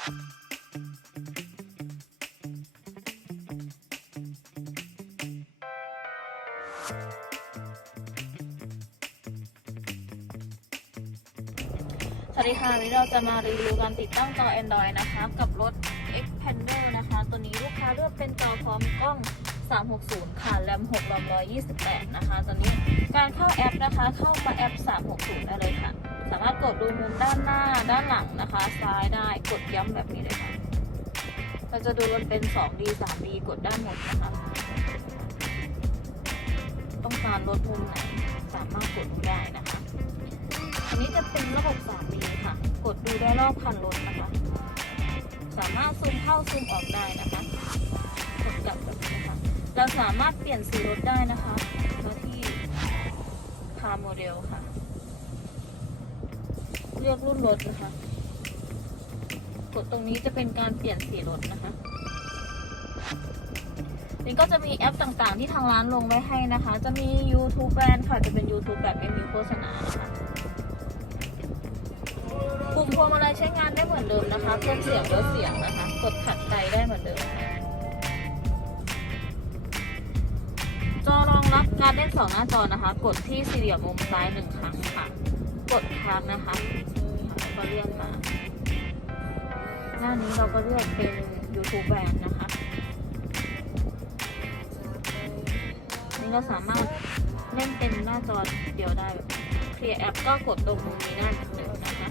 สวัสดีค่ะวันนี้เราจะมารีวิวการติดตั้งจอ Android นะคะ กับรถ X Panel นะคะ ตัวนี้ลูกค้าเลือกเป็นจอพร้อมกล้อง 360 ค่ะ แรม6รม128 นะคะ ตอนนี้การเข้าแอปนะคะ เข้ามาแอป 360 ได้เลยค่ะ สามารถกดดูมุมด้านหน้าด้านหลังนะคะ ซ้ายได้กดย้ำแบบนี้เลยค่ะเราจะดูมันเป็น 2D 3D กดด้านหมดนะคะ ต้องการลดมุมไหนสามารถกดดูได้นะคะ อันนี้จะเป็นระบบ 3D ค่ะ กดดูได้รอบคันรถนะคะ สามารถซูมเข้าซูมออกได้นะคะกดจับแบบนี้นะคะเราสามารถเปลี่ยนสีรถได้นะคะมาที่คาร์โมเดลค่ะ เลือกรุ่นรถนะคะ กดตรงนี้จะเป็นการเปลี่ยนสีรถนะคะนี่ก็จะมีแอปต่างๆ ที่ทางร้านลงไว้ให้นะคะ จะมี YouTube แบรนด์ค่ะ จะเป็น YouTube แบบไม่มีโฆษณานะคะปุ่มพวงมาลัยใช้งานได้เหมือนเดิมนะคะเพิ่มเสียงลดเสียงนะคะ กดขัดใจได้เหมือนเดิม จอรองรับการเล่นสองหน้าจอนะคะ กดที่สี่เหลี่ยมมุมซ้ายหนึ่งครั้งค่ะ กดค้างนะคะก็เลื่อนมาหน้านี้เราก็เลือกเป็น YouTube แบรนด์นะคะ นี่เราสามารถเล่นเป็นหน้าจอเดียวได้เคลียร์แอปก็กดตรงมุมนี้ได้หนเดิมนะคะ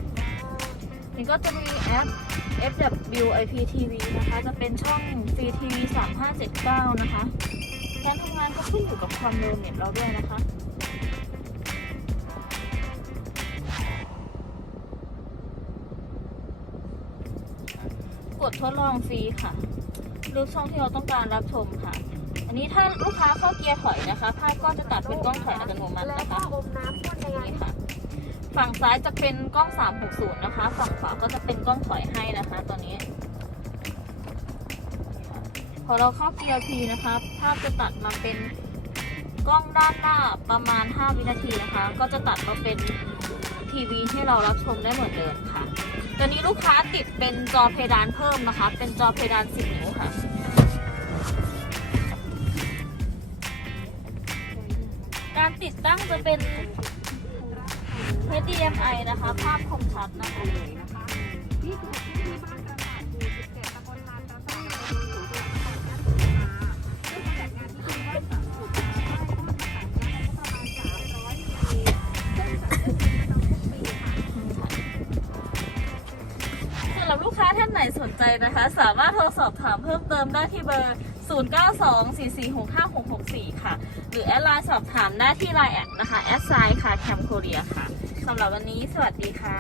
นี่ก็จะมีแอป FWIPTV นะคะ จะเป็นช่อง Free TV 3579 นะคะ การทำงานก็ขึ้นอยู่กับความเร็วเน็ตเราด้วยนะคะ กดทดลองฟรีค่ะเลือกช่องที่เราต้องการรับชมค่ะ อันนี้ถ้าลูกค้าเข้าเกียร์ถอยนะคะ ภาพก็จะตัดเป็นกล้องถอยอัตโนมัติแล้วนะคะก็อมน้ำพ่นยังไงนี่ค่ะ ฝั่งซ้ายจะเป็นกล้อง 360 นะคะ ฝั่งขวาก็จะเป็นกล้องถอยให้นะคะ ตัวนี้ พอเราเข้าเกียร์ P นะคะ ภาพจะตัดมาเป็นกล้องด้านหน้าประมาณ 5 วินาทีนะคะ ก็จะตัดมาเป็นทีวีให้เรารับชมได้เหมือนเดิมค่ะ ตอนนี้ลูกค้าติดเป็นจอเพดานเพิ่มนะคะ เป็นจอเพดาน10นิ้วค่ะการติดตั้งจะเป็น HDMI นะคะ ภาพคมชัดนะคะ ใจนะคะ สามารถโทรสอบถามเพิ่มเติมได้ที่เบอร์ 0924465664 ค่ะ หรือแอดไลน์สอบถามได้ที่ไลน์แอดนะคะแอดไซน์ค่ะแคมโคเรียค่ะสำหรับวันนี้สวัสดีค่ะ